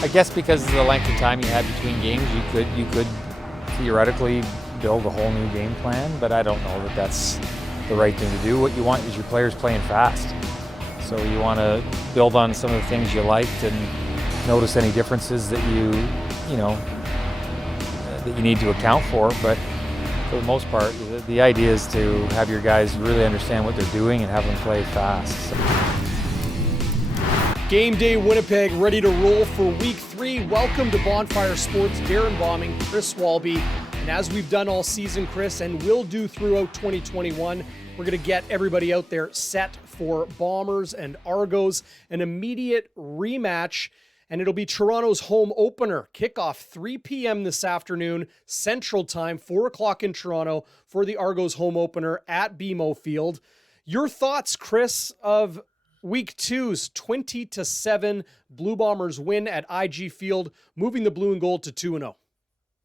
I guess because of the length of time you had between games, you could theoretically build a whole new game plan, but I don't know that that's the right thing to do. What you want is your players playing fast. So you want to build on some of the things you liked and notice any differences that you need to account for. But for the most part, the idea is to have your guys really understand what they're doing and have them play fast. GameDay Winnipeg ready to roll for Week 3. Welcome to Bonfire Sports. Darrin Bauming, Chris Walby. And as we've done all season, Chris, and will do throughout 2021, we're going to get everybody out there set for Bombers and Argos, an immediate rematch, and it'll be Toronto's home opener. Kickoff 3 p.m. this afternoon, Central Time, 4 o'clock in Toronto for the Argos home opener at BMO Field. Your thoughts, Chris, of Week 2's 20-7 Blue Bombers win at IG Field, moving the blue and gold to 2-0.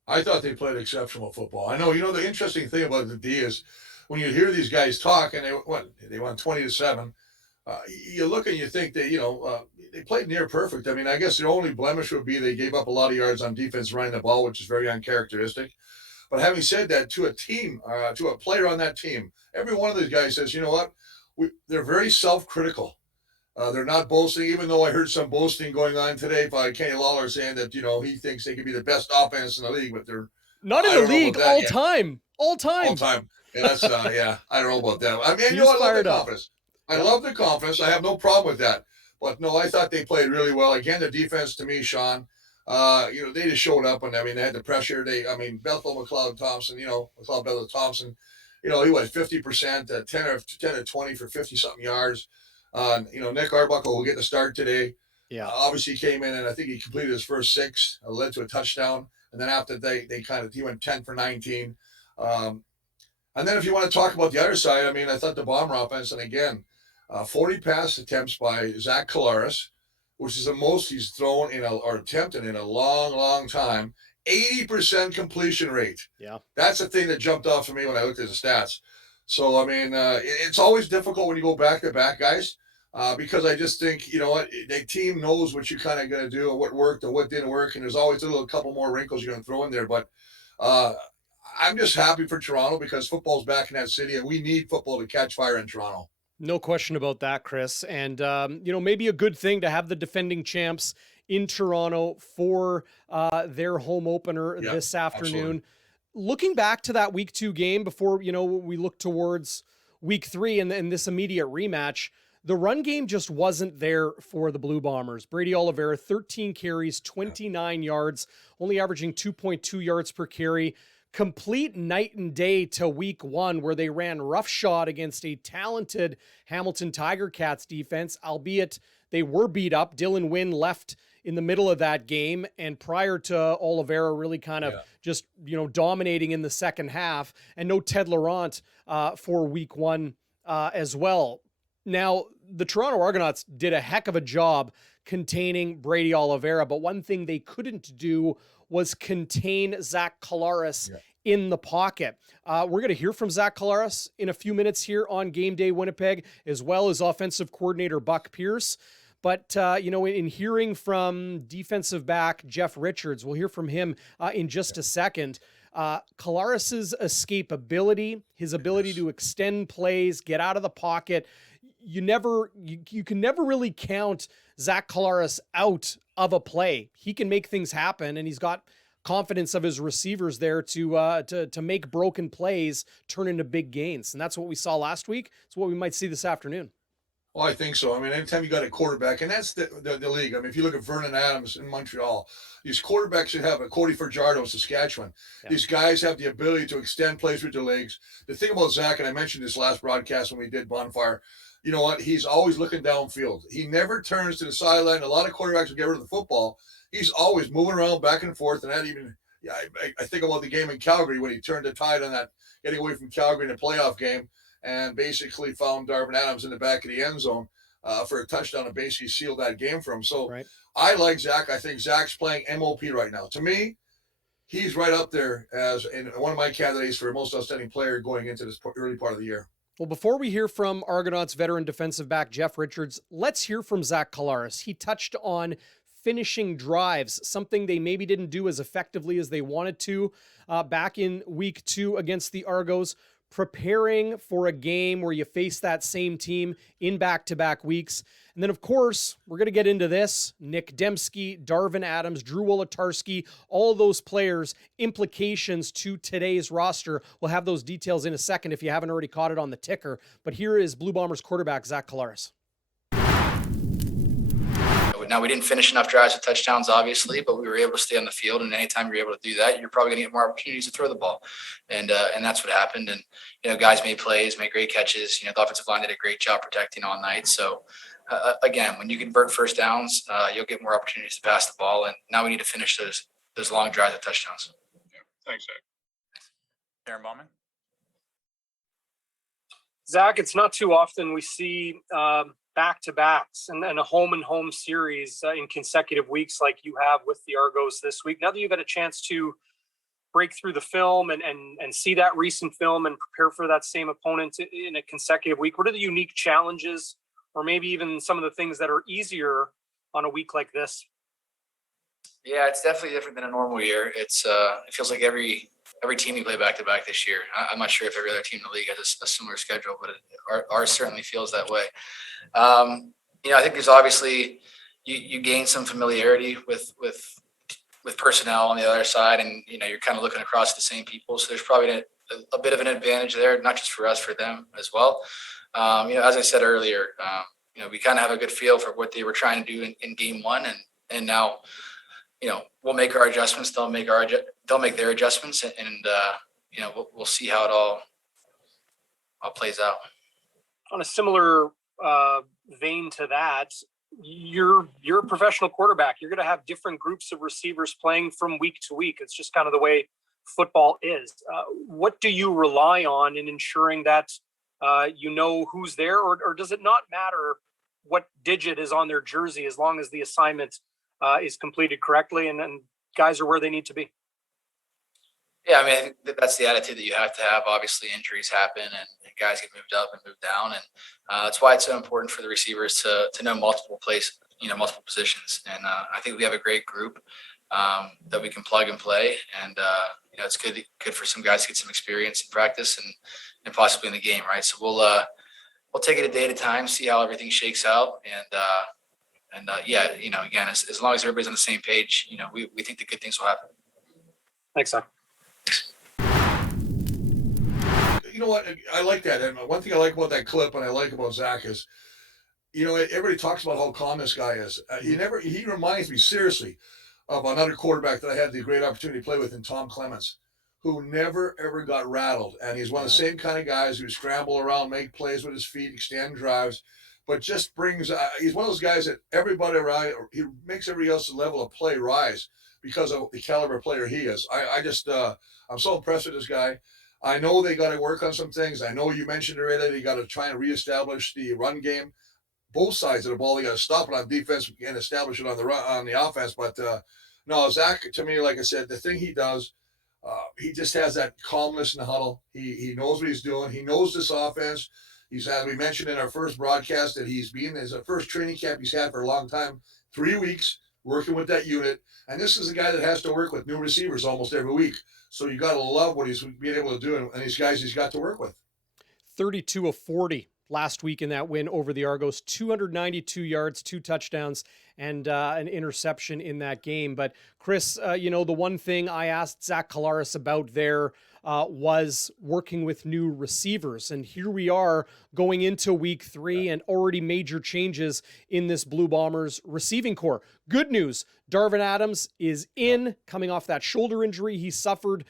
I thought they played exceptional football. I know, the interesting thing about the D is when you hear these guys talk and they won 20-7, you look and you think they played near perfect. I mean, I guess the only blemish would be they gave up a lot of yards on defense running the ball, which is very uncharacteristic. But having said that, to a team, to a player on that team, every one of these guys says, you know what, they're very self-critical. They're not boasting, even though I heard some boasting going on today by Kenny Lawler saying that, he thinks they could be the best offense in the league, but they're not in the league all time. All time. Yeah, that's, I don't know about that. I mean, I love the confidence. I love the confidence. I have no problem with that. But no, I thought they played really well. Again, the defense to me, Sean, they just showed up and, they had the pressure. Bethel McLeod-Thompson, McLeod-Thompson, he was 50%, 10 or 20 for 50-something yards. Nick Arbuckle will get the start today. Yeah. Obviously he came in and I think he completed his first 6, led to a touchdown. And then after he went 10 for 19. And then if you want to talk about the other side, I thought the Bomber offense, and again, 40 pass attempts by Zach Collaros, which is the most he's thrown or attempted in a long, long time. 80% completion rate. Yeah. That's the thing that jumped off for me when I looked at the stats. So, it's always difficult when you go back-to-back, guys, because I just think, the team knows what you're kind of going to do and what worked and what didn't work, and there's always a couple more wrinkles you're going to throw in there. But I'm just happy for Toronto because football's back in that city, and we need football to catch fire in Toronto. No question about that, Chris. And, maybe a good thing to have the defending champs in Toronto for their home opener this afternoon. Absolutely. Looking back to that Week 2 game before, we look towards Week 3 and this immediate rematch, the run game just wasn't there for the Blue Bombers. Brady Oliveira, 13 carries, 29 yards, only averaging 2.2 yards per carry. Complete night and day to Week 1, where they ran roughshod against a talented Hamilton Tiger Cats defense, albeit they were beat up. Dylan Wynn left in the middle of that game, and prior to Oliveira really kind of just, dominating in the second half, and no Ted Laurent for Week 1 as well. Now, the Toronto Argonauts did a heck of a job containing Brady Oliveira, but one thing they couldn't do was contain Zach Collaros in the pocket. We're going to hear from Zach Collaros in a few minutes here on GameDay Winnipeg, as well as offensive coordinator Buck Pierce. But, in hearing from defensive back Jeff Richards, we'll hear from him in just a second. Collaros' escapability, his ability to extend plays, get out of the pocket, you can never really count Zach Collaros out of a play. He can make things happen, and he's got confidence of his receivers there to make broken plays turn into big gains. And that's what we saw last week. It's what we might see this afternoon. Well, I think so. Anytime you got a quarterback, and that's the league. If you look at Vernon Adams in Montreal, these quarterbacks that have a Cody Fajardo in Saskatchewan, these guys have the ability to extend plays with their legs. The thing about Zach, and I mentioned this last broadcast when we did Bonfire, you know what? He's always looking downfield. He never turns to the sideline. A lot of quarterbacks will get rid of the football. He's always moving around back and forth. And that even, I think about the game in Calgary when he turned the tide on that, getting away from Calgary in the playoff game, and basically found Darvin Adams in the back of the end zone for a touchdown and basically sealed that game for him. So I like Zach. I think Zach's playing MOP right now. To me, he's right up there as one of my candidates for most outstanding player going into this early part of the year. Well, before we hear from Argonauts veteran defensive back Jeff Richards, let's hear from Zach Collaros. He touched on finishing drives, something they maybe didn't do as effectively as they wanted to back in week 2 against the Argos, preparing for a game where you face that same team in back-to-back weeks. And then, of course, we're going to get into this. Nick Dembski, Darvin Adams, Drew Wolotarski, all those players, implications to today's roster. We'll have those details in a second if you haven't already caught it on the ticker. But here is Blue Bombers quarterback Zach Collaros. Now, we didn't finish enough drives with touchdowns, obviously, but we were able to stay on the field. And anytime you're able to do that, you're probably going to get more opportunities to throw the ball. And that's what happened. And, guys made plays, made great catches. The offensive line did a great job protecting all night. So, again, when you convert first downs, you'll get more opportunities to pass the ball. And now we need to finish those long drives with touchdowns. Yeah. Thanks, Zach. Darrin Bauming. Zach, it's not too often we see back-to-backs and a home-and-home series in consecutive weeks like you have with the Argos this week. Now that you've had a chance to break through the film and see that recent film and prepare for that same opponent in a consecutive week, what are the unique challenges or maybe even some of the things that are easier on a week like this? Yeah, it's definitely different than a normal year. It feels like every team we play back-to-back this year. I'm not sure if every other team in the league has a similar schedule, but ours certainly feels that way. I think there's obviously you gain some familiarity with personnel on the other side, and you're kind of looking across the same people. So there's probably a bit of an advantage there, not just for us, for them as well. As I said earlier, we kind of have a good feel for what they were trying to do in game 1, and now we'll make our adjustments. They'll make their adjustments, and we'll see how it all plays out. On a similar vein to that, you're a professional quarterback. You're going to have different groups of receivers playing from week to week. It's just kind of the way football is. What do you rely on in ensuring that who's there, or does it not matter what digit is on their jersey as long as the assignment is completed correctly and guys are where they need to be? Yeah, I think that's the attitude that you have to have. Obviously, injuries happen and guys get moved up and moved down, and that's why it's so important for the receivers to know multiple positions. And I think we have a great group that we can plug and play, and it's good for some guys to get some experience in practice and possibly in the game, right? So we'll take it a day at a time, see how everything shakes out, and again, as long as everybody's on the same page, we think that good things will happen. Thanks, Zach. You know what? I like that. And one thing I like about that clip and I like about Zach is, everybody talks about how calm this guy is. He reminds me seriously of another quarterback that I had the great opportunity to play with in Tom Clements, who never, ever got rattled. And he's one of the same kind of guys who scramble around, make plays with his feet, extend drives, but just brings he's one of those guys that everybody around, he makes everybody else's level of play rise because of the caliber player he is. I'm so impressed with this guy. I know they got to work on some things. I know you mentioned already they got to try and reestablish the run game. Both sides of the ball, they got to stop it on defense and establish it on the offense. But no, Zach, to me, like I said, the thing he does, he just has that calmness in the huddle. He knows what he's doing. He knows this offense. We mentioned in our first broadcast that his first training camp he's had for a long time, 3 weeks working with that unit. And this is a guy that has to work with new receivers almost every week. So you got to love what he's being able to do and these guys he's got to work with. 32 of 40 last week in that win over the Argos, 292 yards, 2 touchdowns, and an interception in that game. But Chris, the one thing I asked Zach Collaros about there was working with new receivers. And here we are going into week 3 and already major changes in this Blue Bombers receiving core. Good news, Darvin Adams is coming off that shoulder injury he suffered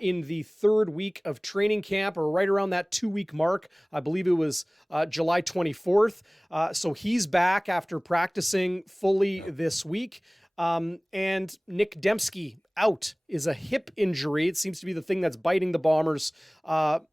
in the 3rd week of training camp, or right around that 2-week mark. I believe it was July 24th. So he's back after practicing fully this week. And Nick Dembski out is a hip injury. It seems to be the thing that's biting the Bombers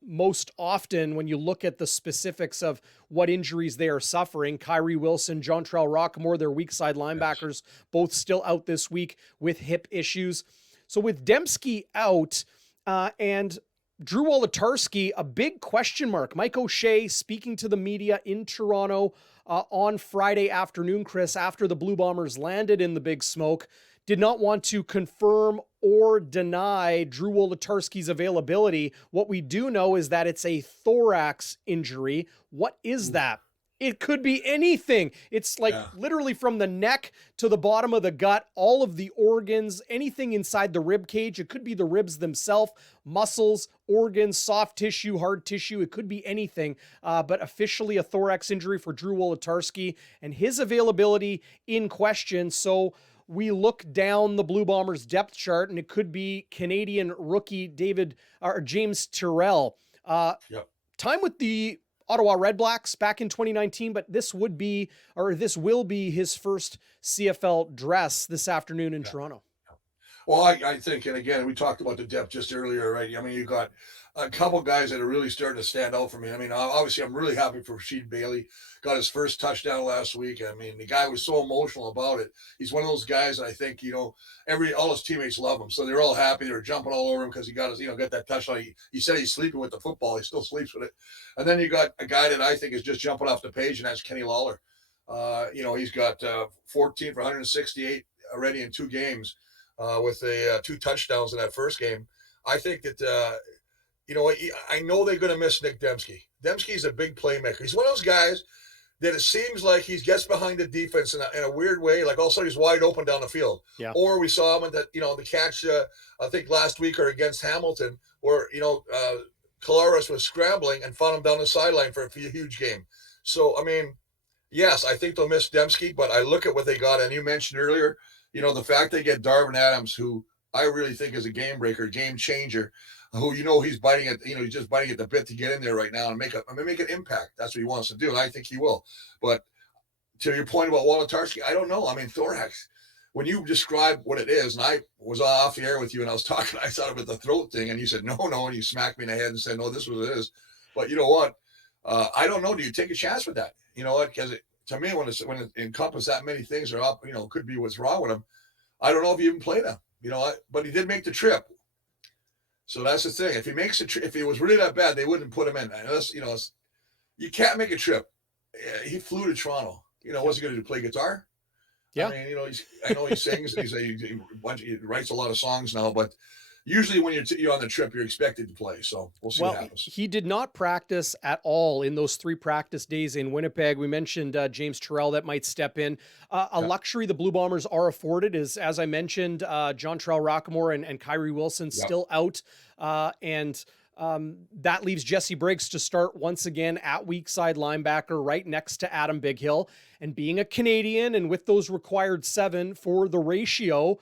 most often when you look at the specifics of what injuries they are suffering. Kyrie Wilson, Jontrell Rockmore, their weak side linebackers, both still out this week with hip issues. So with Dembski out, and Drew Wolodarski, a big question mark. Mike O'Shea speaking to the media in Toronto on Friday afternoon, Chris, after the Blue Bombers landed in the Big Smoke, did not want to confirm or deny Drew Wolodarski's availability. What we do know is that it's a thorax injury. What is that? It could be anything. It's like literally from the neck to the bottom of the gut, all of the organs, anything inside the rib cage. It could be the ribs themselves, muscles, organs, soft tissue, hard tissue. It could be anything, but officially a thorax injury for Drew Wolodarski and his availability in question. So we look down the Blue Bombers depth chart, and it could be Canadian rookie James Tyrrell. Time with the Ottawa Red Blacks back in 2019, but this will be his first CFL dress this afternoon in Toronto. Well, I think, and again, we talked about the depth just earlier, right? I mean, you got a couple guys that are really starting to stand out for me. I mean, obviously, I'm really happy for Rasheed Bailey. Got his first touchdown last week. I mean, the guy was so emotional about it. He's one of those guys that I think, all his teammates love him. So they're all happy. They're jumping all over him because he got his, got that touchdown. He said he's sleeping with the football. He still sleeps with it. And then you got a guy that I think is just jumping off the page, and that's Kenny Lawler. He's got 14 for 168 already in 2 games with 2 touchdowns in that first game. I think that, I know they're going to miss Nick Dembski. Dembski's a big playmaker. He's one of those guys that it seems like he gets behind the defense in a weird way. Like all of a sudden he's wide open down the field. Yeah. Or we saw him in the catch, I think last week or against Hamilton, where, Collaros was scrambling and found him down the sideline for a huge game. So, I mean, yes, I think they'll miss Dembski, but I look at what they got. And you mentioned earlier, the fact they get Darvin Adams, who I really think is a game breaker, game changer, who he's biting at, he's just biting at the bit to get in there right now and make an impact. That's what he wants to do, and I think he will. But to your point about Wolodarski, I don't know. I mean, thorax, when you describe what it is, and I was off the air with you and I was talking, I thought about the throat thing, and you said no, and you smacked me in the head and said, no, this is what it is. But you know what? I don't know. Do you take a chance with that? You know what? Because to me, when it encompasses that many things are up, could be what's wrong with him. I don't know if he even played him. But he did make the trip. So that's the thing. If he makes if it was really that bad, they wouldn't put him in. Unless, you can't make a trip. He flew to Toronto. What's he going to do? Play guitar? Yeah. I mean, I know he sings. He writes a lot of songs now, but usually when you're on the trip, you're expected to play. So we'll see what happens. He did not practice at all in those 3 practice days in Winnipeg. We mentioned James Tyrrell that might step in. A luxury the Blue Bombers are afforded is, as I mentioned, John Terrell Rockmore and Kyrie Wilson still out. That leaves Jesse Briggs to start once again at weak side linebacker right next to Adam Bighill. And being a Canadian and with those required 7 for the ratio,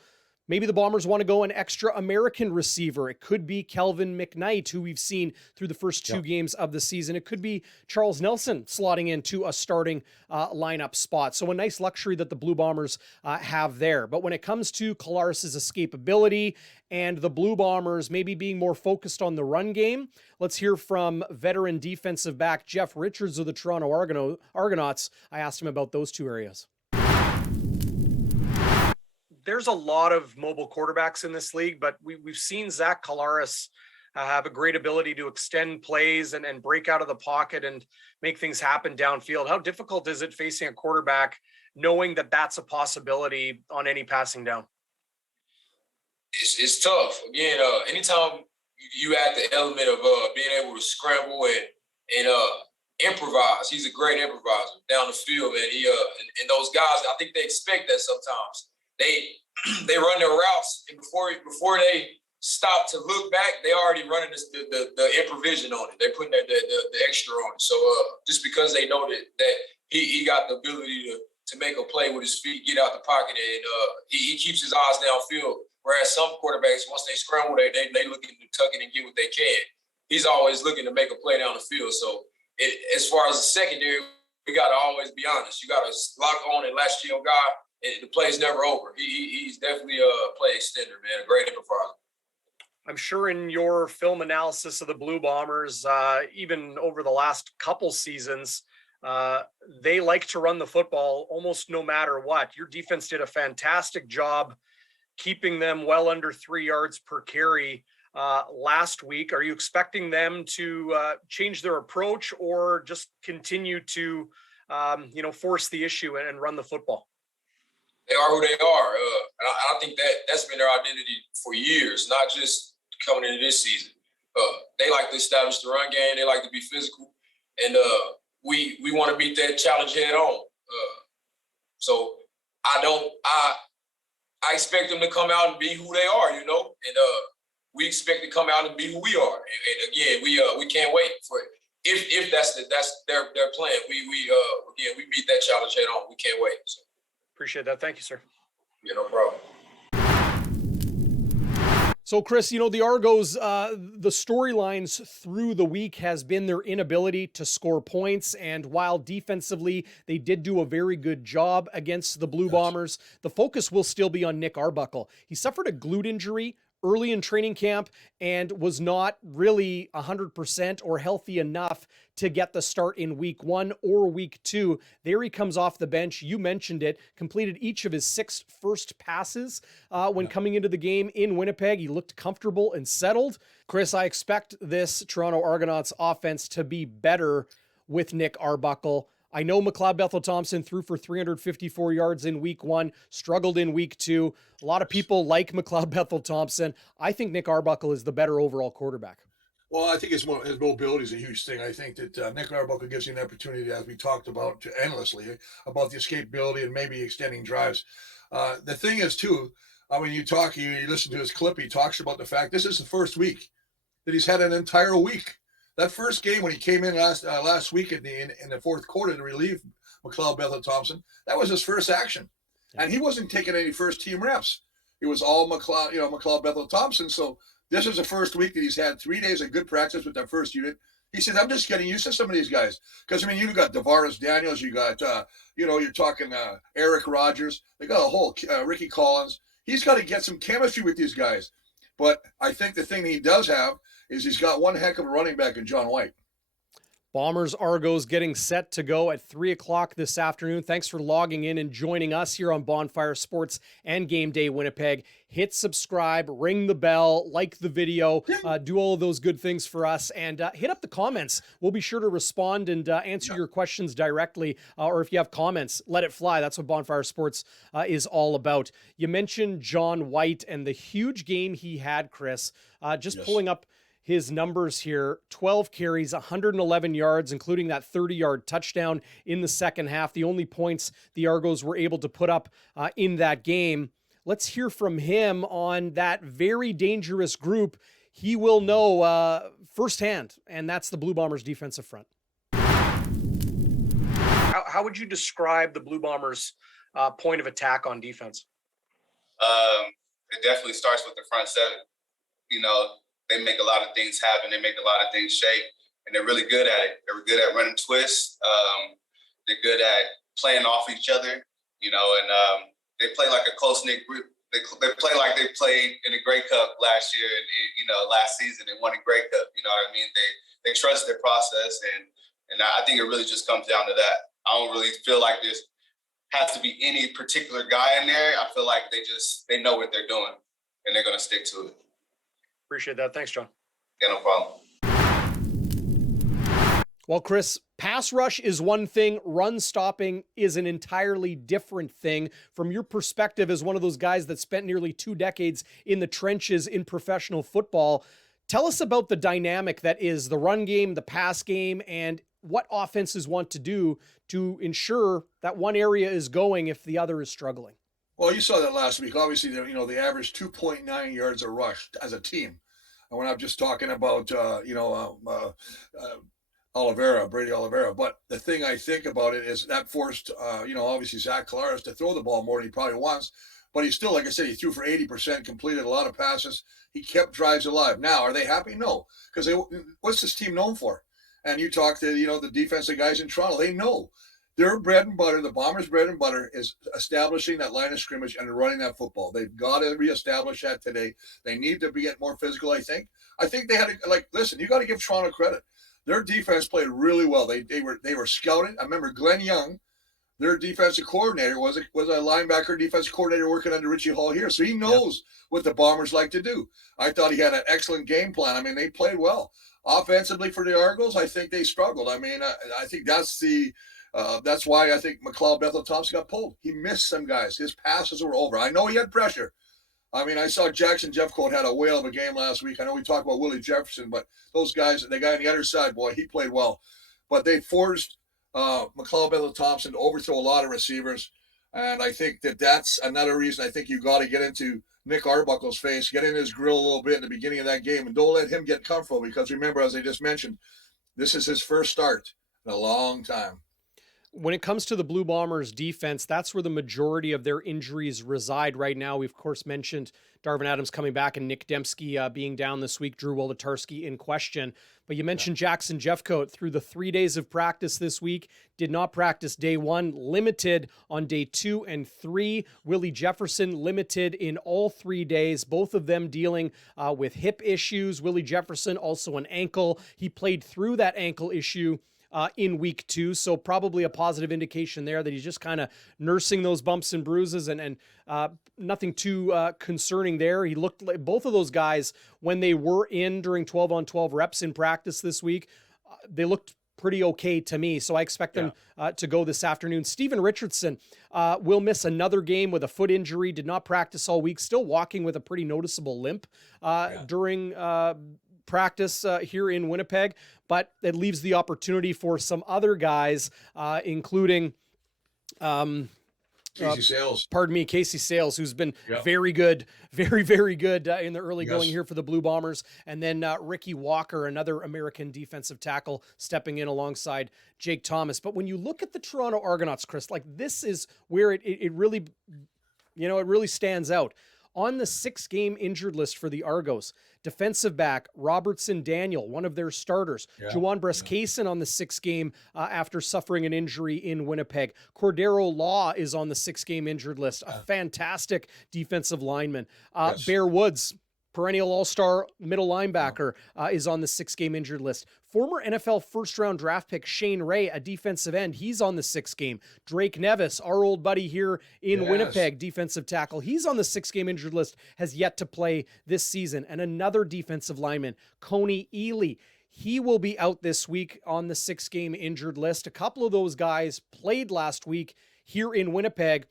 maybe the Bombers want to go an extra American receiver. It could be Kelvin McKnight, who we've seen through the first 2 games of the season. It could be Charles Nelson slotting into a starting lineup spot. So a nice luxury that the Blue Bombers have there. But when it comes to Collaros' escapability and the Blue Bombers maybe being more focused on the run game, let's hear from veteran defensive back Jeff Richards of the Toronto Argonauts. I asked him about those 2 areas. There's a lot of mobile quarterbacks in this league, but we've seen Zach Collaros have a great ability to extend plays and break out of the pocket and make things happen downfield. How difficult is it facing a quarterback knowing that that's a possibility on any passing down? It's tough. Again, anytime you add the element of being able to scramble and improvise, he's a great improviser down the field, man. He and those guys, I think they expect that sometimes. They run their routes, and before they stop to look back, they already running the improvisation on it. They're putting the extra on it. So just because they know that he got the ability to make a play with his feet, get out the pocket, and he keeps his eyes downfield. Whereas some quarterbacks, once they scramble, they looking to tuck it and get what they can. He's always looking to make a play down the field. So as far as the secondary, we got to always be honest. You got to lock on and latch to your guy. And the play's never over. He's definitely a play extender, man, a great improviser. I'm sure in your film analysis of the Blue Bombers, even over the last couple seasons, they like to run the football almost no matter what. Your defense did a fantastic job keeping them well under 3 yards per carry last week. Are you expecting them to change their approach or just continue to, force the issue and run the football? They are who they are. And I think that's been their identity for years, not just coming into this season. They like to establish the run game. They like to be physical. And we want to meet that challenge head on. So I expect them to come out and be who they are, and we expect to come out and be who we are. And again, we can't wait for it. If that's their plan, we beat that challenge head on. We can't wait. So. Appreciate that. Thank you, sir. Yeah, no problem. So, Chris, the Argos, the storylines through the week has been their inability to score points. And while defensively, they did do a very good job against the Blue Bombers, the focus will still be on Nick Arbuckle. He suffered a glute injury early in training camp and was not really 100% or healthy enough to get the start in week 1 or week 2. There he comes off the bench. You mentioned it, completed each of his 6 first passes when coming into the game in Winnipeg. He looked comfortable and settled. Chris, I expect this Toronto Argonauts offense to be better with Nick Arbuckle. I know McLeod Bethel-Thompson threw for 354 yards in week 1, struggled in week 2. A lot of people like McLeod Bethel-Thompson. I think Nick Arbuckle is the better overall quarterback. Well, I think his mobility is a huge thing. I think that Nick Arbuckle gives you an opportunity, as we talked about endlessly, about the escapability and maybe extending drives. The thing is, too, when you listen to his clip, he talks about the fact this is the first week that he's had an entire week. That first game when he came in last week in the fourth quarter to relieve McLeod Bethel-Thompson, that was his first action. And he wasn't taking any first team reps. It was all McLeod Bethel-Thompson. So this is the first week that he's had 3 days of good practice with that first unit. He said, I'm just getting used to some of these guys. Because, you've got Davaris Daniels, you got, you're talking Eric Rogers. They got a whole Ricky Collins. He's got to get some chemistry with these guys. But I think the thing that he does have is he's got one heck of a running back in John White. Bombers Argos getting set to go at 3:00 this afternoon. Thanks for logging in and joining us here on Bonfire Sports and GameDay Winnipeg. Hit subscribe, ring the bell, like the video, do all of those good things for us, and hit up the comments. We'll be sure to respond and answer your questions directly, or if you have comments, let it fly. That's what Bonfire Sports is all about. You mentioned John White and the huge game he had, Chris. Pulling up his numbers here, 12 carries, 111 yards, including that 30-yard touchdown in the second half. The only points the Argos were able to put up in that game. Let's hear from him on that very dangerous group he will know firsthand, and that's the Blue Bombers defensive front. How would you describe the Blue Bombers' point of attack on defense? It definitely starts with the front seven. They make a lot of things happen. They make a lot of things shake, and they're really good at it. They're good at running twists. They're good at playing off each other, and they play like a close-knit group. They play like they played in the Grey Cup last year, and last season and won a Grey Cup. You know what I mean? They trust their process, and I think it really just comes down to that. I don't really feel like there has to be any particular guy in there. I feel like they know what they're doing, and they're going to stick to it. Appreciate that. Thanks, John. Yeah, no problem. Well, Chris, pass rush is one thing. Run stopping is an entirely different thing. From your perspective as one of those guys that spent nearly 2 decades in the trenches in professional football, tell us about the dynamic that is the run game, the pass game, and what offenses want to do to ensure that one area is going if the other is struggling. Well, you saw that last week. Obviously, they averaged 2.9 yards a rush as a team. And we're not just talking about, Brady Oliveira. But the thing I think about it is that forced, obviously Zach Collaros to throw the ball more than he probably wants. But he still, like I said, he threw for 80%, completed a lot of passes. He kept drives alive. Now, are they happy? No. Because what's this team known for? And you talk to, the defensive guys in Toronto, they know. Their bread and butter, the Bombers' bread and butter, is establishing that line of scrimmage and running that football. They've got to reestablish that today. They need to get more physical, I think. I think they had to, listen, you got to give Toronto credit. Their defense played really well. They were scouted. I remember Glenn Young their defensive coordinator was a linebacker defensive coordinator working under Richie Hall here. So he knows what the Bombers like to do. I thought he had an excellent game plan. I mean, they played well. Offensively for the Argos, I think they struggled. I mean, I think that's why I think McLeod Bethel-Thompson got pulled. He missed some guys. His passes were over. I know he had pressure. I mean, I saw Jackson Jeffcoat had a whale of a game last week. I know we talked about Willie Jefferson, but those guys, the guy on the other side, boy, he played well. But they forced McLeod Bethel-Thompson to overthrow a lot of receivers. And I think that's another reason I think you got to get into Nick Arbuckle's face, get in his grill a little bit in the beginning of that game, and don't let him get comfortable because remember, as I just mentioned, this is his first start in a long time. When it comes to the Blue Bombers defense, that's where the majority of their injuries reside right now. We've, of course, mentioned Darvin Adams coming back and Nick Dembski being down this week, Drew Wolitarsky in question. But you mentioned Jackson Jeffcoat through the 3 days of practice this week, did not practice day one, limited on day 2 and 3. Willie Jefferson limited in all 3 days, both of them dealing with hip issues. Willie Jefferson also an ankle. He played through that ankle issue in week 2. So probably a positive indication there that he's just kind of nursing those bumps and bruises and nothing too concerning there. He looked like both of those guys when they were in during 12-on-12 reps in practice this week. They looked pretty okay to me. So I expect them to go this afternoon. Steven Richardson will miss another game with a foot injury, did not practice all week, still walking with a pretty noticeable limp during practice here in Winnipeg, but it leaves the opportunity for some other guys, including Casey Sales. Casey Sales, who's been very good, very, very good in the early going here for the Blue Bombers. And then Ricky Walker, another American defensive tackle, stepping in alongside Jake Thomas. But when you look at the Toronto Argonauts, Chris, like this is where it really, it really stands out. On the 6-game injured list for the Argos, defensive back Robertson Daniel, one of their starters. Juwan Breskayson on the 6-game after suffering an injury in Winnipeg. Cordero Law is on the 6-game injured list, a fantastic defensive lineman. Bear Woods, perennial all-star middle linebacker, is on the 6-game injured list. Former NFL first-round draft pick Shane Ray, a defensive end, he's on the 6-game. Drake Nevis, our old buddy here in Winnipeg, defensive tackle, he's on the 6-game injured list, has yet to play this season. And another defensive lineman, Coney Ely, he will be out this week on the 6-game injured list. A couple of those guys played last week here in Winnipeg.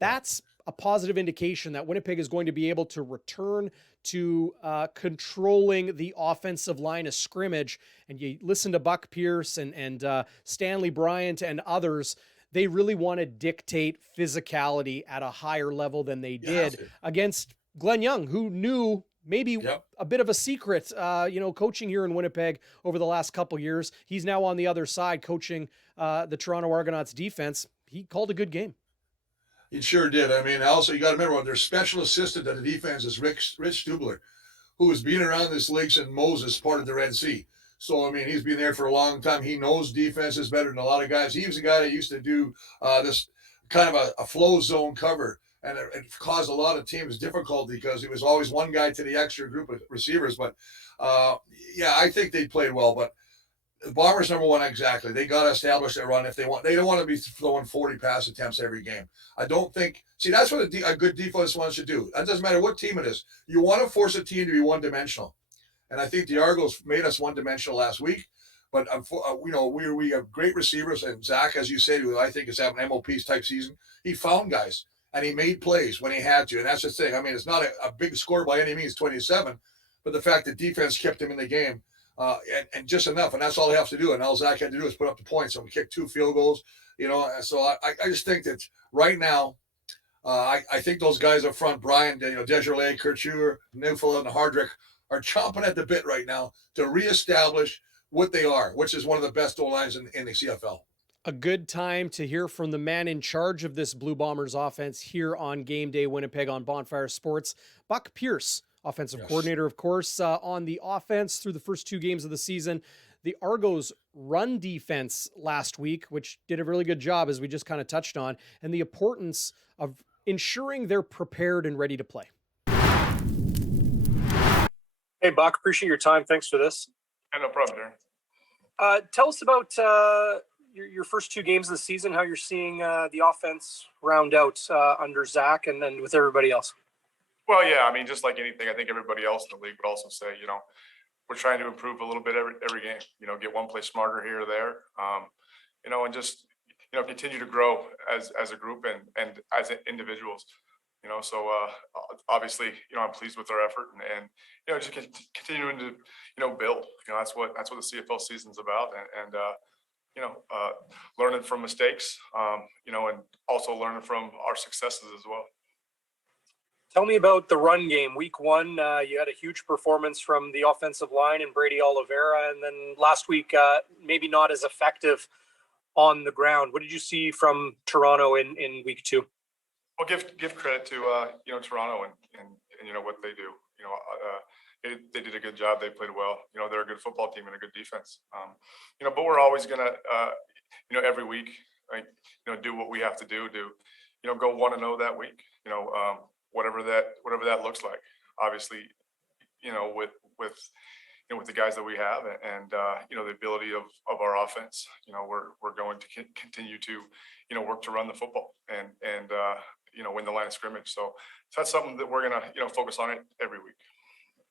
That's a positive indication that Winnipeg is going to be able to return to controlling the offensive line of scrimmage. And you listen to Buck Pierce and Stanley Bryant and others, they really want to dictate physicality at a higher level than they did against Glenn Young, who knew maybe a bit of a secret, coaching here in Winnipeg over the last couple years. He's now on the other side coaching the Toronto Argonauts defense. He called a good game. It sure did. I mean, also, you got to remember, their special assistant at the defense is Rich Stubler, who has been around this league since Moses part of the Red Sea. So, I mean, he's been there for a long time. He knows defenses better than a lot of guys. He was a guy that used to do this kind of a flow zone cover, and it caused a lot of teams difficulty because it was always one guy to the extra group of receivers. But, I think they played well. But the Bombers, number one, exactly. They got to establish their run if they want. They don't want to be throwing 40 pass attempts every game. I don't think. See, that's what a good defense wants to do. That doesn't matter what team it is. You want to force a team to be one-dimensional. And I think the Argos made us one-dimensional last week. But, we have great receivers. And Zach, as you say, who I think is having MOPs type season, he found guys. And he made plays when he had to. And that's the thing. I mean, it's not a big score by any means, 27. But the fact that defense kept him in the game. And just enough, and that's all he has to do. And all Zach had to do is put up the points. And we kicked 2 field goals, So I just think that right now, I think those guys up front, Brian, Desjardins, Couture, Newfoundland, and Hardrick, are chomping at the bit right now to reestablish what they are, which is one of the best O-lines in the CFL. A good time to hear from the man in charge of this Blue Bombers offense here on Game Day Winnipeg on Bonfire Sports, Buck Pierce. Offensive coordinator, of course, on the offense through the first 2 games of the season. The Argos run defense last week, which did a really good job, as we just kind of touched on, and the importance of ensuring they're prepared and ready to play. Hey, Buck, appreciate your time. Thanks for this. No problem, Darrin. Tell us about your first 2 games of the season, how you're seeing the offense round out under Zach and then with everybody else. Well, yeah, I mean, just like anything, I think everybody else in the league would also say, we're trying to improve a little bit every game, get one play smarter here or there, and just, continue to grow as a group and as individuals, so obviously, I'm pleased with our effort and just continuing to, build, that's what the CFL season's about. And learning from mistakes, and also learning from our successes as well. Tell me about the run game. Week 1, you had a huge performance from the offensive line and Brady Oliveira. And then last week, maybe not as effective on the ground. What did you see from Toronto in week 2? Well, give credit to, Toronto and what they do. They did a good job. They played well. They're a good football team and a good defense. But we're always going to, every week, do what we have to do to, go 1-0 that week, whatever that looks like, obviously, with the guys that we have and the ability of our offense, we're going to continue to, work to run the football and win the line of scrimmage. So that's something that we're going to, focus on it every week.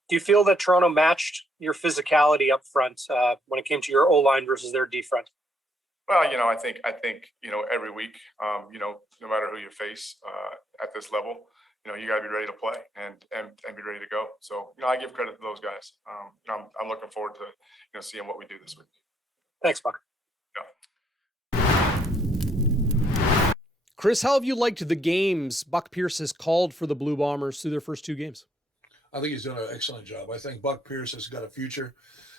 Do you feel that Toronto matched your physicality up front when it came to your O-line versus their D front? Well, I think, every week, no matter who you face at this level, you got to be ready to play and be ready to go. So, I give credit to those guys. I'm looking forward to, seeing what we do this week. Thanks, Buck. Yeah. Chris, how have you liked the games Buck Pierce has called for the Blue Bombers through their first 2 games? I think he's done an excellent job. I think Buck Pierce has got a future.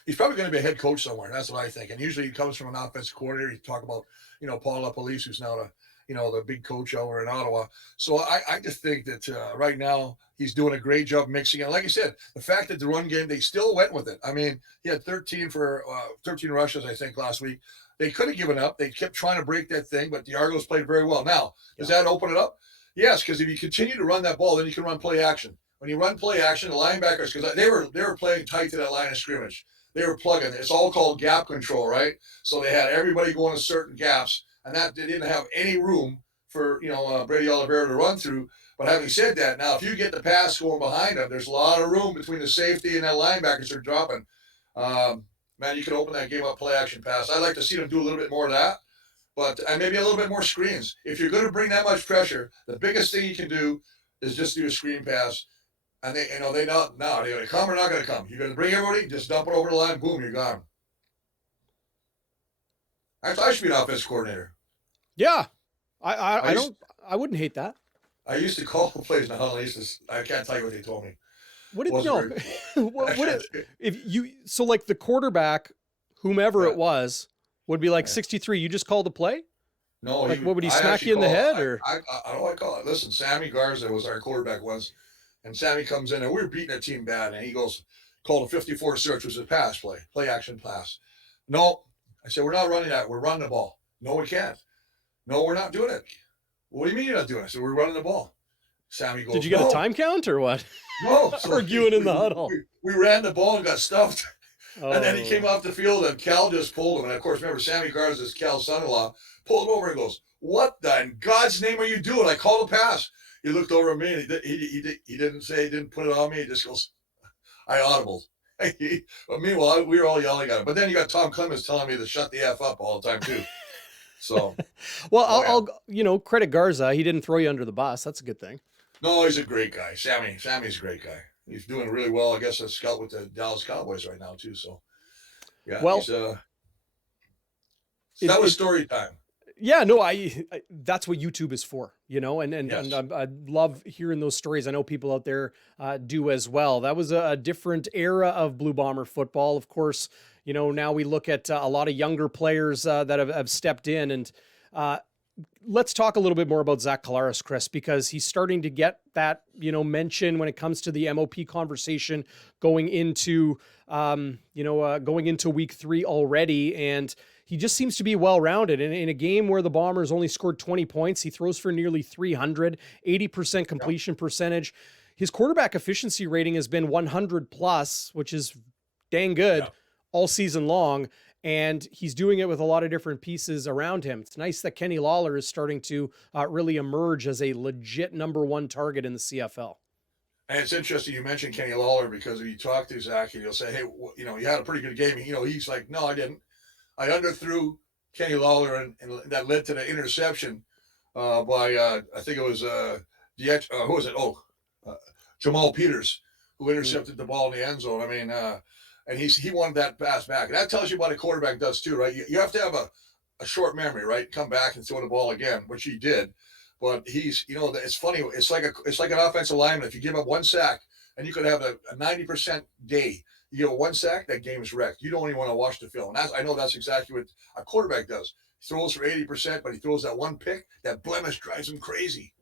He's probably going to be a head coach somewhere. That's what I think. And usually he comes from an offensive coordinator. You talk about, Paul LaPolice, who's now the big coach over in Ottawa. So I just think that right now he's doing a great job mixing it. Like I said, the fact that the run game, they still went with it. I mean, he had 13 rushes, I think, last week. They could have given up. They kept trying to break that thing, but the Argos played very well. Now, does that open it up? Yes, because if you continue to run that ball, then you can run play action. When you run play action, the linebackers, because they were playing tight to that line of scrimmage. They were plugging. It's all called gap control, right? So they had everybody going to certain gaps, and that they didn't have any room for Brady Oliveira to run through. But having said that, now if you get the pass going behind them, there's a lot of room between the safety and that linebackers are dropping. Man, you can open that game up play action pass. I'd like to see them do a little bit more of that, but maybe a little bit more screens. If you're going to bring that much pressure, the biggest thing you can do is just do a screen pass. And they know they're going to come or not going to come. You're going to bring everybody, just dump it over the line, boom, you're gone. I should be an offense coordinator. Yeah, I wouldn't hate that. I used to call the plays in the huddle. I can't tell you what they told me. So like the quarterback, whomever it was, would be like 63. You just called the play? No, like what would he smack you in the head or? I don't know what I call it. Listen, Sammy Garza was our quarterback once. And Sammy comes in, and we were beating a team bad, and he goes, called a 54 search, which was a pass play action pass. No, I said, we're not running that. We're running the ball. No, we can't. No, we're not doing it. What do you mean you're not doing it? I said, we're running the ball. Sammy goes, did you get a time count or what? No. So arguing in the huddle. We ran the ball and got stuffed. Oh. And then he came off the field, and Cal just pulled him. And, of course, remember, Sammy Garza is Cal's son-in-law, pulled him over and goes, what in God's name are you doing? I called a pass. He looked over at me and he didn't put it on me. He just goes, I audibled. But meanwhile, we were all yelling at him. But then you got Tom Clemens telling me to shut the F up all the time too. So, well, I'll credit Garza. He didn't throw you under the bus. That's a good thing. No, he's a great guy. Sammy's a great guy. He's doing really well. I guess a scout with the Dallas Cowboys right now too. So, yeah. Well, that was story time. Yeah, no, I that's what YouTube is for, and yes. and I love hearing those stories. I know people out there do as well. That was a different era of Blue Bomber football. Of course, now we look at a lot of younger players that have stepped in. And let's talk a little bit more about Zach Collaros, Chris, because he's starting to get that, mention when it comes to the MOP conversation going into week 3 already. And he just seems to be well-rounded. And in a game where the Bombers only scored 20 points, he throws for nearly 300, 80% completion percentage. His quarterback efficiency rating has been 100+, which is dang good all season long. and he's doing it with a lot of different pieces around him. It's nice that Kenny Lawler is starting to really emerge as a legit number one target in the CFL. And it's interesting you mentioned Kenny Lawler, because if you talk to Zach and he'll say, hey, you know, you had a pretty good game. You know, he's like, no, I didn't. I underthrew Kenny Lawler, and that led to the interception by I think it was who was it? Jamal Peters, who intercepted the ball in the end zone. I mean, and he wanted that pass back. And that tells you what a quarterback does too, right? You have to have a short memory, right? Come back and throw the ball again, which he did. But he's, you know, it's funny. It's like an offensive lineman. If you give up one sack, and you could have a 90% day, you give one sack, that game is wrecked. You don't even want to watch the film. And I know that's exactly what a quarterback does. He throws for 80%, but he throws that one pick. That blemish drives him crazy.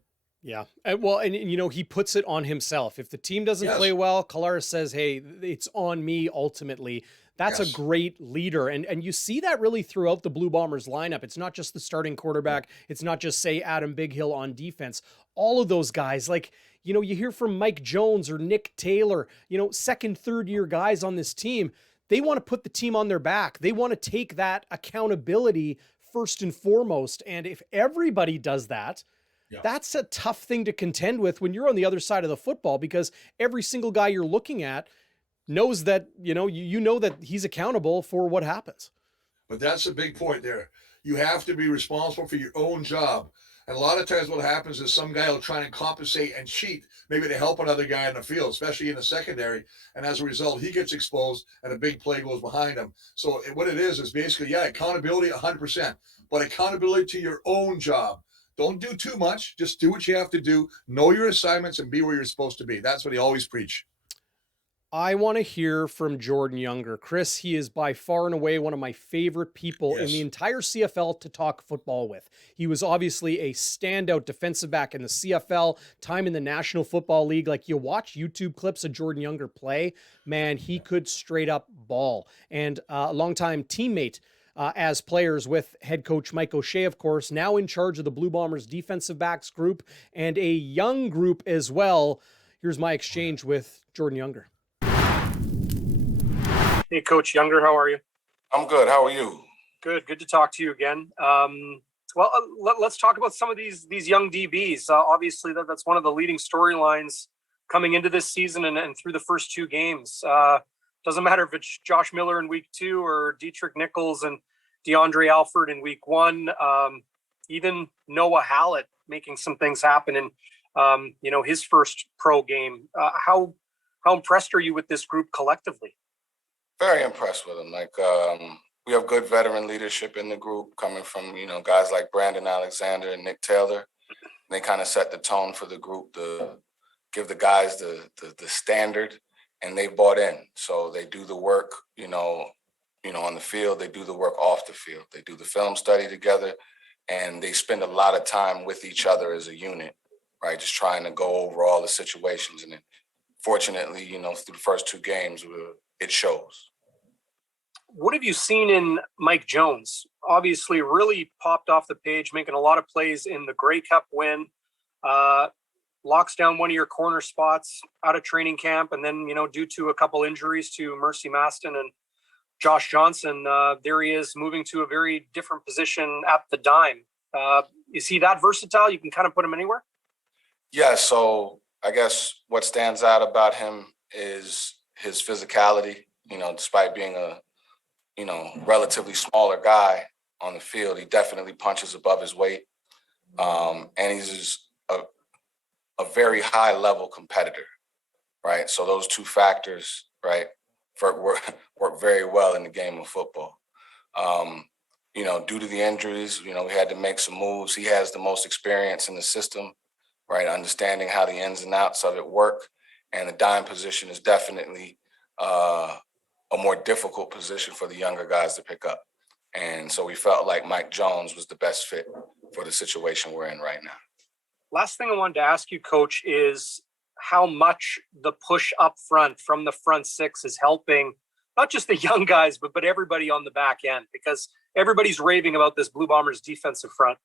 Yeah. Well, and you know, he puts it on himself. If the team doesn't play well, Collaros says, hey, it's on me ultimately. That's a great leader. And you see that really throughout the Blue Bombers lineup. It's not just the starting quarterback. It's not just, say, Adam Bighill on defense. All of those guys, like, you know, you hear from Mike Jones or Nick Taylor, you know, second, third year guys on this team. They want to put the team on their back. They want to take that accountability first and foremost. And if everybody does that, that's a tough thing to contend with when you're on the other side of the football, because every single guy you're looking at knows that, you know that he's accountable for what happens. But that's a big point there. You have to be responsible for your own job. And a lot of times what happens is some guy will try and compensate and cheat, maybe to help another guy in the field, especially in the secondary. And as a result, he gets exposed and a big play goes behind him. So what it is basically, accountability 100%, but accountability to your own job. Don't do too much. Just do what you have to do. Know your assignments and be where you're supposed to be. That's what he always preach. I want to hear from Jordan Younger. Chris, he is by far and away one of my favorite people in the entire CFL to talk football with. He was obviously a standout defensive back in the CFL, time in the National Football League. Like, you watch YouTube clips of Jordan Younger play, man, he could straight up ball. And a longtime teammate as players with head coach Mike O'Shea, of course, now in charge of the Blue Bombers defensive backs group and a young group as well. Here's my exchange with Jordan Younger. Hey, Coach Younger, how are you? I'm good. How are you? Good to talk to you again. Let's talk about some of these young DBs. Obviously, that's one of the leading storylines coming into this season and through the first two games. Doesn't matter if it's Josh Miller in week 2 or Dietrich Nichols and DeAndre Alford in week 1. Even Noah Hallett making some things happen in his first pro game. How impressed are you with this group collectively? Very impressed with them. We have good veteran leadership in the group coming from, guys like Brandon Alexander and Nick Taylor. They kind of set the tone for the group to give the guys the standard, and they bought in. So they do the work, on the field. They do the work off the field. They do the film study together, and they spend a lot of time with each other as a unit, right? Just trying to go over all the situations. And then fortunately, through the first 2 games, it shows. What have you seen in Mike Jones? Obviously, really popped off the page, making a lot of plays in the Grey Cup win. Locks down one of your corner spots out of training camp, and then due to a couple injuries to Mercy Maston and Josh Johnson, there he is moving to a very different position at the dime. Is he that versatile? You can kind of put him anywhere. Yeah. So I guess what stands out about him is his physicality. Despite being a relatively smaller guy on the field, he definitely punches above his weight, and he's just a very high level competitor, right? So those 2 factors, right, work very well in the game of football. Due to the injuries, we had to make some moves. He has the most experience in the system, right, understanding how the ins and outs of it work, and the dime position is definitely a more difficult position for the younger guys to pick up. And so we felt like Mike Jones was the best fit for the situation we're in right now. Last thing I wanted to ask you, Coach, is how much the push up front from the front 6 is helping not just the young guys, but everybody on the back end, because everybody's raving about this Blue Bombers defensive front.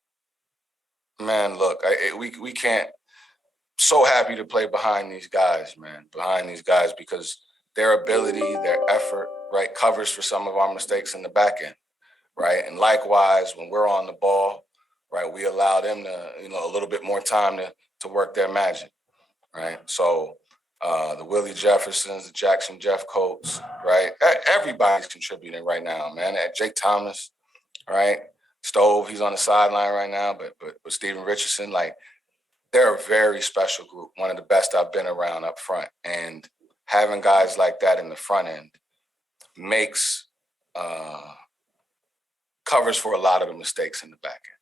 Man, look, we can't. So happy to play behind these guys, because their ability, their effort, right, covers for some of our mistakes in the back end, right? And likewise, when we're on the ball, right, we allow them to, a little bit more time to work their magic, right? So the Willie Jeffersons, the Jackson Jeff Coates, right? Everybody's contributing right now, man. Jake Thomas, right? Stove, he's on the sideline right now, but Steven Richardson, like, they're a very special group, one of the best I've been around up front. And having guys like that in the front end makes covers for a lot of the mistakes in the back end.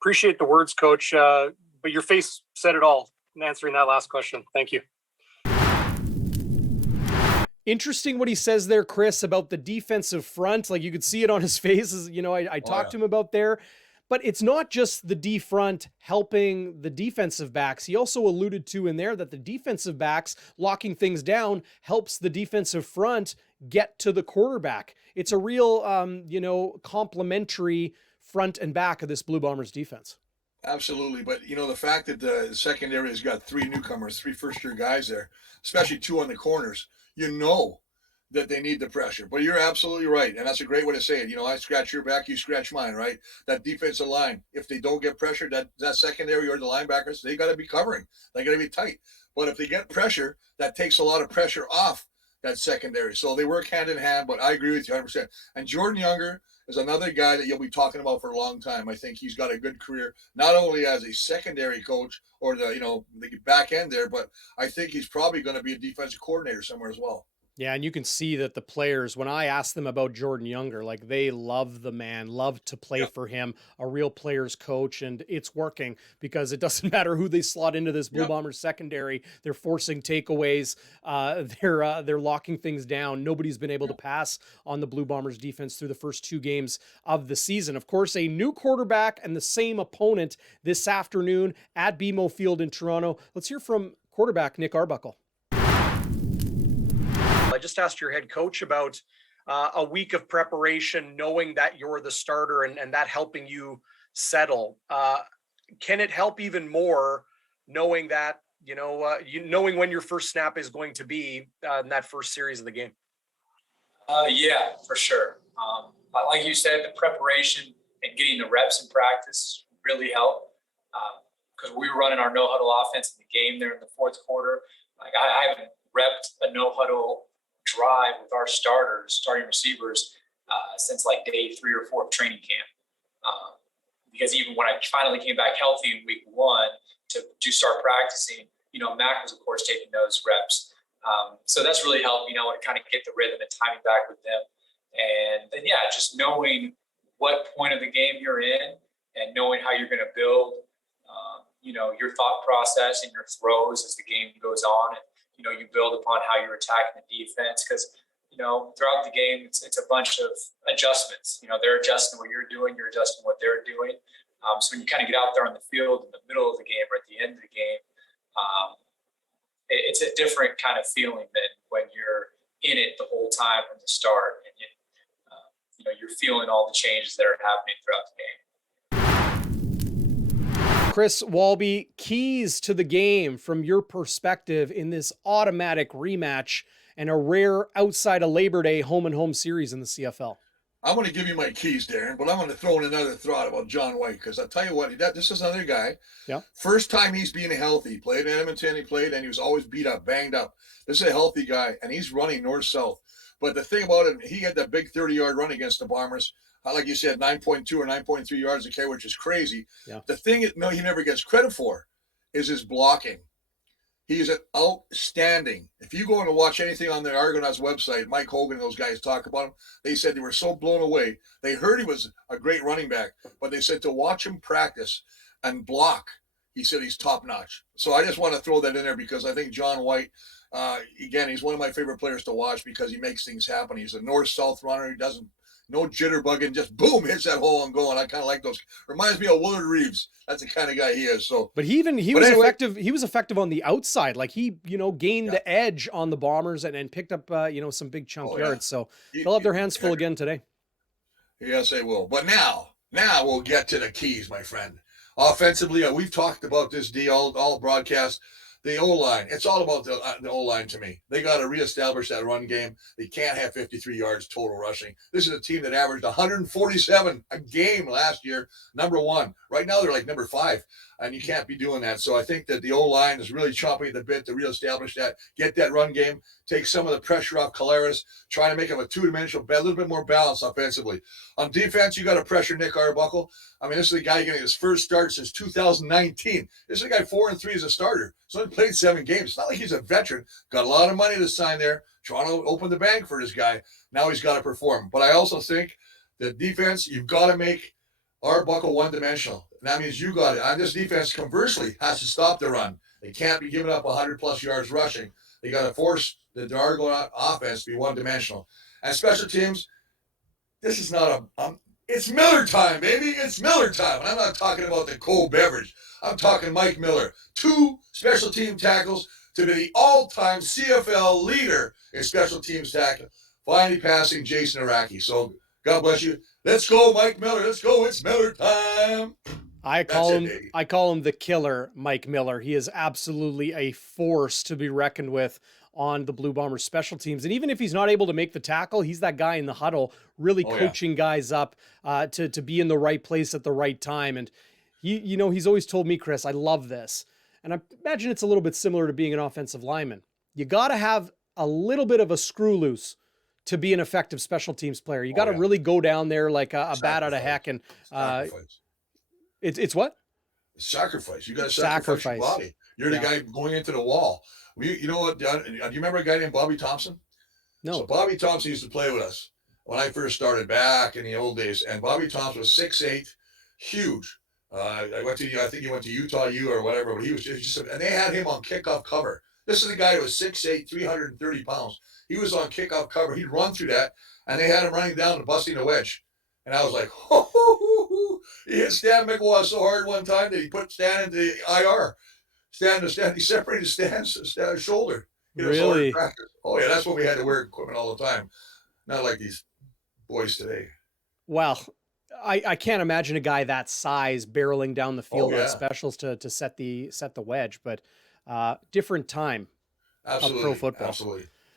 Appreciate the words, Coach, but your face said it all in answering that last question. Thank you. Interesting what he says there, Chris, about the defensive front. Like, you could see it on his face, as I talked to him about there. But it's not just the D front helping the defensive backs. He also alluded to in there that the defensive backs locking things down helps the defensive front get to the quarterback. It's a real, complementary front and back of this Blue Bombers defense. Absolutely. But, the fact that the secondary has got 3 newcomers, 3 first-year guys there, especially 2 on the corners, that they need the pressure. But you're absolutely right. And that's a great way to say it. I scratch your back, you scratch mine, right? That defensive line, if they don't get pressure, that secondary or the linebackers, they got to be covering. They got to be tight. But if they get pressure, that takes a lot of pressure off that secondary. So they work hand in hand, but I agree with you 100%. And Jordan Younger is another guy that you'll be talking about for a long time. I think he's got a good career, not only as a secondary coach or the back end there, but I think he's probably going to be a defensive coordinator somewhere as well. Yeah, and you can see that the players, when I asked them about Jordan Younger, like, they love the man, love to play for him, a real player's coach, and it's working because it doesn't matter who they slot into this Blue Bombers secondary. They're forcing takeaways. They're locking things down. Nobody's been able to pass on the Blue Bombers defense through the first 2 games of the season. Of course, a new quarterback and the same opponent this afternoon at BMO Field in Toronto. Let's hear from quarterback Nick Arbuckle. I just asked your head coach about a week of preparation, knowing that you're the starter and that helping you settle. Can it help even more knowing that, knowing when your first snap is going to be in that first series of the game? Yeah, for sure. Like you said, the preparation and getting the reps in practice really helped because we were running our no huddle offense in the game there in the fourth quarter. Like, I haven't repped a no huddle drive with our starting receivers since like day 3 or 4 of training camp. Because even when I finally came back healthy in week 1 to start practicing, Mac was of course taking those reps. So that's really helped, to kind of get the rhythm and timing back with them. And then, just knowing what point of the game you're in and knowing how you're going to build, your thought process and your throws as the game goes on. And, you build upon how you're attacking the defense because, throughout the game, it's a bunch of adjustments. They're adjusting what you're doing, you're adjusting what they're doing. So when you kind of get out there on the field in the middle of the game or at the end of the game, it's a different kind of feeling than when you're in it the whole time from the start. And, you're feeling all the changes that are happening throughout the game. Chris Walby, keys to the game from your perspective in this automatic rematch and a rare outside of Labor Day home and home series in the CFL. I'm going to give you my keys, Darren, but I'm going to throw in another thought about John White because I'll tell you what, this is another guy. Yeah. First time he's being healthy. He played in Edmonton, and he was always beat up, banged up. This is a healthy guy, and he's running north-south. But the thing about it, he had that big 30-yard run against the Bombers. Like you said, 9.2 or 9.3 yards a carry, which is crazy. Yeah. The thing he never gets credit for is his blocking. He's an outstanding. If you go and watch anything on the Argonauts website, Mike Hogan and those guys talk about him, they said they were so blown away. They heard he was a great running back, but they said to watch him practice and block, he said he's top-notch. So I just want to throw that in there because I think John White, again, he's one of my favorite players to watch because he makes things happen. He's a north-south runner. He doesn't no jitterbugging, just boom, hits that hole and going. I kind of like those. Reminds me of Willard Reeves. That's the kind of guy he is. So, but he was effective. He was effective on the outside. Like he, gained the edge on the Bombers and picked up, some big chunk yards. So they'll have their hands full again today. Yes, they will. But now we'll get to the keys, my friend. Offensively, we've talked about this D all broadcast. The O-line, it's all about the O-line to me. They got to reestablish that run game. They can't have 53 yards total rushing. This is a team that averaged 147 a game last year, number 1. Right now, they're like number 5, and you can't be doing that. So I think that the O-line is really chomping at the bit to reestablish that, get that run game, take some of the pressure off Collaros, trying to make him a two-dimensional, a little bit more balanced offensively. On defense, you got to pressure Nick Arbuckle. I mean, this is a guy getting his first start since 2019. This is a guy 4-3 as a starter. So he played 7 games. It's not like he's a veteran. Got a lot of money to sign there. Toronto opened the bank for this guy. Now he's got to perform. But I also think the defense, you've got to make Arbuckle one-dimensional. And that means you got it. And this defense, conversely, has to stop the run. They can't be giving up 100-plus yards rushing. They got to force the Argonaut offense to be one-dimensional. And special teams, this is not it's Miller time, baby. It's Miller time. And I'm not talking about the cold beverage. I'm talking Mike Miller. 2 special team tackles to be the all-time CFL leader in special teams tackle, finally passing Jason Araki. So God bless you. Let's go, Mike Miller. Let's go. It's Miller time. I call him the killer, Mike Miller. He is absolutely a force to be reckoned with on the Blue Bombers special teams. And even if he's not able to make the tackle, he's that guy in the huddle, really coaching guys up to be in the right place at the right time. And he's always told me, Chris, I love this. And I imagine it's a little bit similar to being an offensive lineman. You got to have a little bit of a screw loose to be an effective special teams player. You got to really go down there like a bat out of heck. And it's what? Sacrifice. You got to sacrifice your body. You're the guy going into the wall. You know what? Do you remember a guy named Bobby Thompson? No. So Bobby Thompson used to play with us when I first started back in the old days. And Bobby Thompson was 6'8", huge. I think he went to Utah U or whatever, but he was just, and they had him on kickoff cover. This is a guy who was 6'8", 330 pounds. He was on kickoff cover. He'd run through that, and they had him running down and busting a wedge. And I was like, he hit Stan McElwaugh so hard one time that he put Stan into the IR. He separated Stan's shoulder. Really? Oh, yeah, that's when we had to wear equipment all the time. Not like these boys today. Well, I can't imagine a guy that size barreling down the field on specials to set the wedge, but different time of pro football.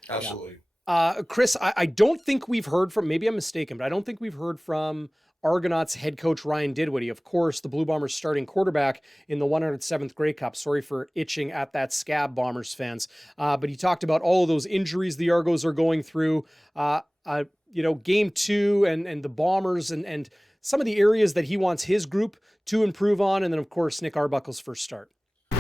Absolutely. Yeah. Chris, I don't think we've heard from, maybe I'm mistaken, but I don't think we've heard from Argonauts head coach Ryan Dinwiddie, of course, the Blue Bombers starting quarterback in the 107th Grey Cup. Sorry for itching at that scab, Bombers fans. But he talked about all of those injuries the Argos are going through, game 2 and the Bombers and some of the areas that he wants his group to improve on. And then, of course, Nick Arbuckle's first start. You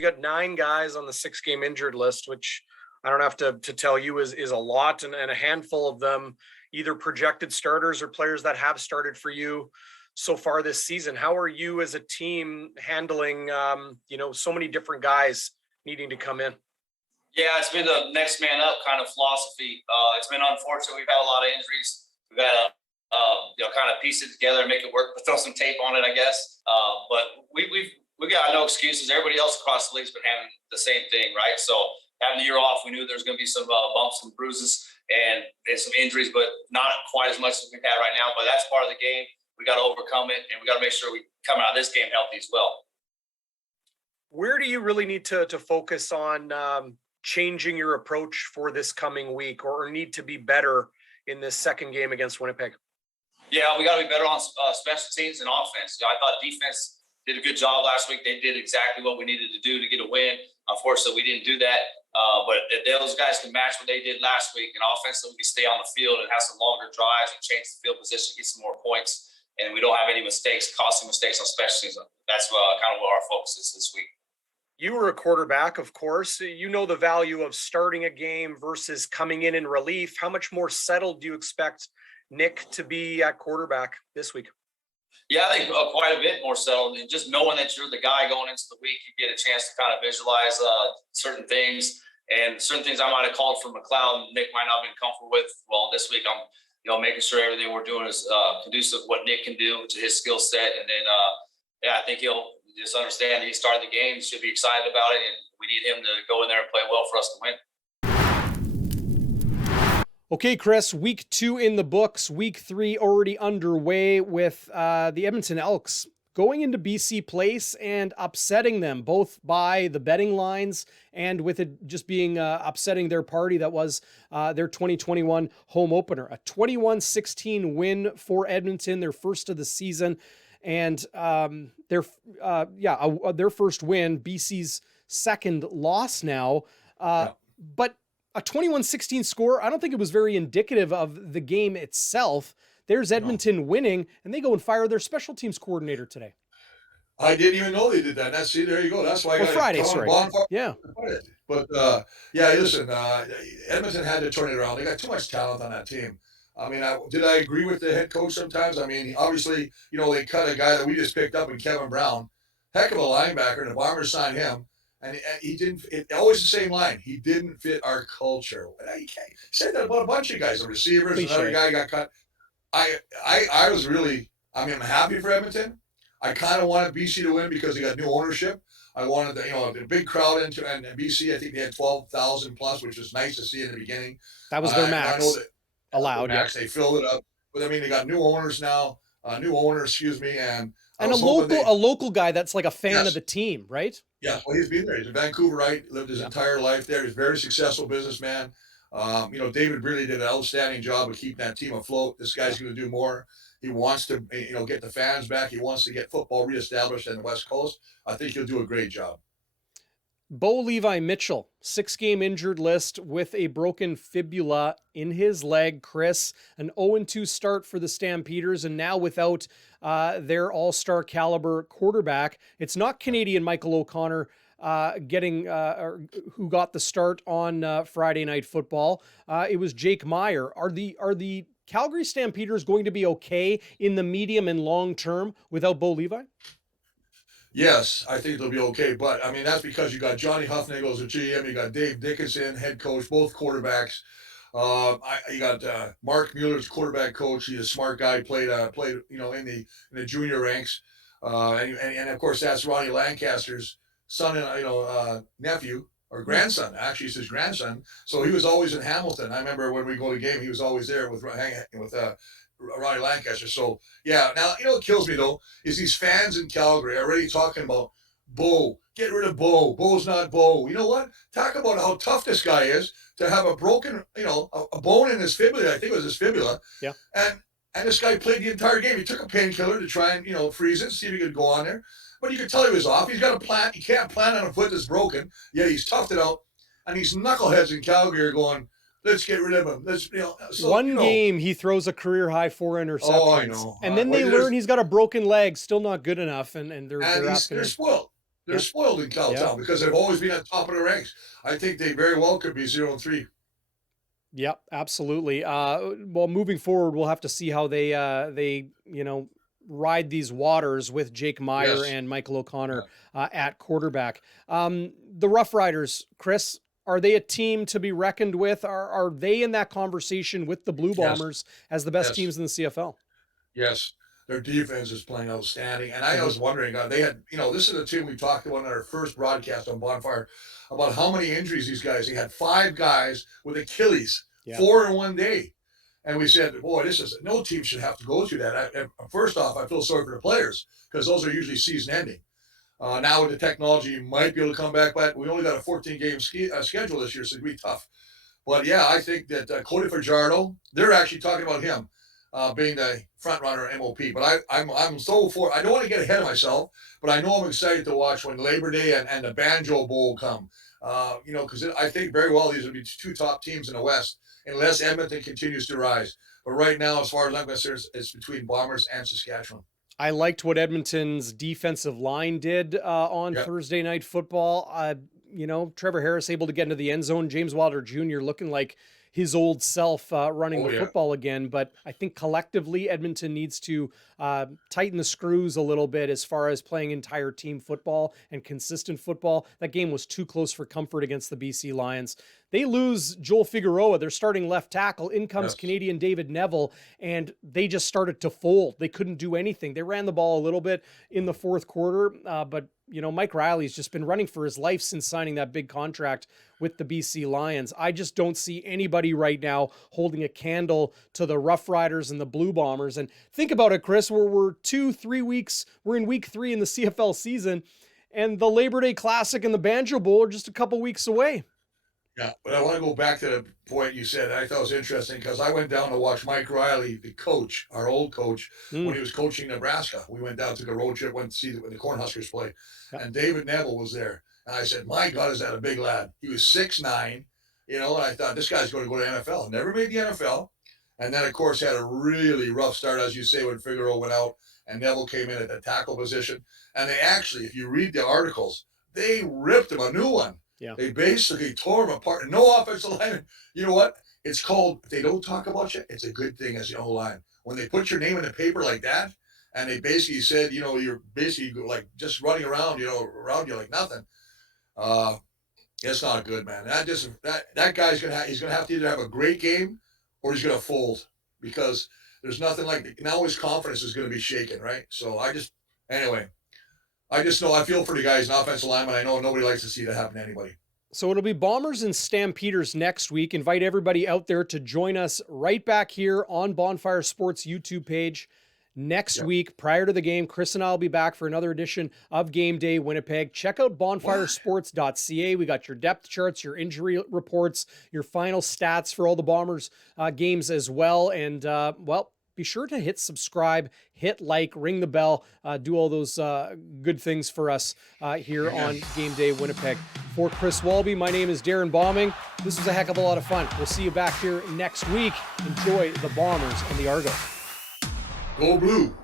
got 9 guys on the 6-game injured list, which I don't have to tell you is a lot, and a handful of them either projected starters or players that have started for you so far this season. How are you as a team handling, so many different guys needing to come in? Yeah, it's been the next man up kind of philosophy. It's been unfortunate. We've had a lot of injuries. We've got to, kind of piece it together and make it work, throw some tape on it, I guess. But we got no excuses. Everybody else across the league's been having the same thing, right? So having the year off, we knew there was going to be some bumps and bruises and some injuries, but not quite as much as we've had right now. But that's part of the game. We got to overcome it, and we got to make sure we come out of this game healthy as well. Where do you really need to focus on changing your approach for this coming week, or need to be better in this second game against Winnipeg? Yeah, we got to be better on special teams and offense. I thought defense did a good job last week. They did exactly what we needed to do to get a win. Unfortunately, we didn't do that. But if those guys can match what they did last week, and offensively we can stay on the field and have some longer drives and change the field position, get some more points, and we don't have any costly mistakes on special teams. That's kind of what our focus is this week. You were a quarterback, of course. You know the value of starting a game versus coming in relief. How much more settled do you expect Nick to be at quarterback this week? Yeah, I think quite a bit more settled. And just knowing that you're the guy going into the week, you get a chance to kind of visualize certain things. And certain things I might have called for McLeod, Nick might not have been comfortable with. Well, this week I'm making sure everything we're doing is conducive to what Nick can do to his skill set. And then, I think he'll just understand that he started the game, should be excited about it, and we need him to go in there and play well for us to win. Okay, Chris, week 2 in the books, week 3 already underway with the Edmonton Elks going into BC Place and upsetting them, both by the betting lines and with it just being upsetting their party that was their 2021 home opener. A 21-16 win for Edmonton, their first of the season, and their first win, BC's second loss now. But a 21-16 score, I don't think it was very indicative of the game itself. There's Edmonton winning, and they go and fire their special teams coordinator today. I didn't even know they did that. See, there you go. That's why I got Friday, sorry. Bonfire. Yeah. But listen, Edmonton had to turn it around. They got too much talent on that team. I mean, did I agree with the head coach sometimes? I mean, obviously, they cut a guy that we just picked up in Kevin Brown, heck of a linebacker, and the Bombers signed him. And he didn't. Always the same line. He didn't fit our culture. You can't say that about a bunch of guys. The receivers, another guy got cut. I was really. I mean, I'm happy for Edmonton. I kind of wanted BC to win because they got new ownership. I wanted the big crowd and BC. I think they had 12,000 plus, which was nice to see in the beginning. That was their max. I know that allowed. Max, they filled it up. But I mean, they got new owners now. And a local guy that's like a fan of the team, right? Yeah, well, he's been there. He's a Vancouverite, lived his entire life there. He's a very successful businessman. David really did an outstanding job of keeping that team afloat. This guy's going to do more. He wants to, get the fans back. He wants to get football reestablished in the West Coast. I think he'll do a great job. Bo Levi Mitchell, 6-game injured list with a broken fibula in his leg. Chris, an 0-2 start for the Stampeders, and now without their all-star caliber quarterback. It's not Canadian Michael O'Connor who got the start on Friday Night Football. It was Jake Meyer. Are the Calgary Stampeders going to be okay in the medium and long term without Bo Levi? Yes, I think they'll be okay. But, I mean, that's because you got Johnny Huffnagel as a GM. You got Dave Dickinson, head coach, both quarterbacks. You got Mark Mueller's quarterback coach. He's a smart guy, played in the junior ranks. And of course, that's Ronnie Lancaster's son and, nephew or grandson. Actually, it's his grandson. So he was always in Hamilton. I remember when we go to game, he was always there with Ronnie Lancaster. So, yeah. Now, what kills me, though, is these fans in Calgary are already talking about Bo. Get rid of Bo. Bo's not Bo. You know what? Talk about how tough this guy is to have a broken, a bone in his fibula. I think it was his fibula. Yeah. And this guy played the entire game. He took a painkiller to try and, freeze it, see if he could go on there. But you could tell he was off. He's got a plant. He can't plant on a foot that's broken. Yet he's toughed it out. And these knuckleheads in Calgary are going, let's get rid of him. Game, he throws a career-high 4 interceptions. Oh, I know. And then they learn he's got a broken leg, still not good enough, and they're spoiled. They're spoiled in Caltown because they've always been at the top of the ranks. I think they very well could be 0-3. Yep, absolutely. Well, moving forward, we'll have to see how they ride these waters with Jake Meyer and Michael O'Connor at quarterback. The Rough Riders, Chris, are they a team to be reckoned with? Are they in that conversation with the Blue Bombers as the best teams in the CFL? Yes. Their defense is playing outstanding. And I was wondering, they had, this is a team we talked about in our first broadcast on Bonfire about how many injuries these guys. They had 5 guys with Achilles, 4 in one day. And we said, boy, no team should have to go through that. First off, I feel sorry for the players because those are usually season ending. Now with the technology, you might be able to come back, but we only got a 14-game schedule this year, so it'd be tough. But yeah, I think that Cody Fajardo, they're actually talking about him being the front runner MOP. But I'm so for. I don't want to get ahead of myself, but I know I'm excited to watch when Labor Day and the Banjo Bowl come. Because I think very well these will be 2 top teams in the West, unless Edmonton continues to rise. But right now, as far as I'm concerned, it's between Bombers and Saskatchewan. I liked what Edmonton's defensive line did on Thursday Night Football. Trevor Harris able to get into the end zone. James Wilder Jr. looking like his old self running the football again. But I think collectively Edmonton needs to tighten the screws a little bit as far as playing entire team football and consistent football. That game was too close for comfort against the BC Lions. They lose Joel Figueroa, their starting left tackle. In comes Canadian David Neville, and they just started to fold. They couldn't do anything. They ran the ball a little bit in the fourth quarter, but Mike Riley's just been running for his life since signing that big contract with the BC Lions. I just don't see anybody right now holding a candle to the Rough Riders and the Blue Bombers. And think about it, Chris, we're 2-3 weeks, we're in week 3 in the CFL season, and the Labor Day Classic and the Banjo Bowl are just a couple weeks away. Yeah, but I want to go back to the point you said. I thought it was interesting because I went down to watch Mike Riley, the coach, our old coach, when he was coaching Nebraska. We went down, took a road trip, went to see the Cornhuskers play. And David Neville was there. And I said, my God, is that a big lad? He was 6'9", and I thought, this guy's going to go to NFL. Never made the NFL. And then, of course, had a really rough start, as you say, when Figueroa went out and Neville came in at the tackle position. And they actually, if you read the articles, they ripped him a new one. Yeah. They basically tore him apart. No offensive lineman. You know what? It's called, if they don't talk about you, it's a good thing as the O-line. When they put your name in the paper like that, and they basically said, you're basically like just running around, around you like nothing. It's not good, man. That guy's he's gonna have to either have a great game or he's gonna fold, because there's nothing like now his confidence is gonna be shaken, right? So I just know I feel for the guys in offensive lineman. I know nobody likes to see that happen to anybody. So it'll be Bombers and Stampeders next week. Invite everybody out there to join us right back here on Bonfire Sports YouTube page next week. Prior to the game, Chris and I will be back for another edition of Game Day Winnipeg. Check out BonfireSports.ca. We got your depth charts, your injury reports, your final stats for all the Bombers games as well. And, be sure to hit subscribe, hit like, ring the bell, do all those good things for us here on Game Day Winnipeg. For Chris Walby, my name is Darrin Bauming. This was a heck of a lot of fun. We'll see you back here next week. Enjoy the Bombers and the Argos. Go Blue.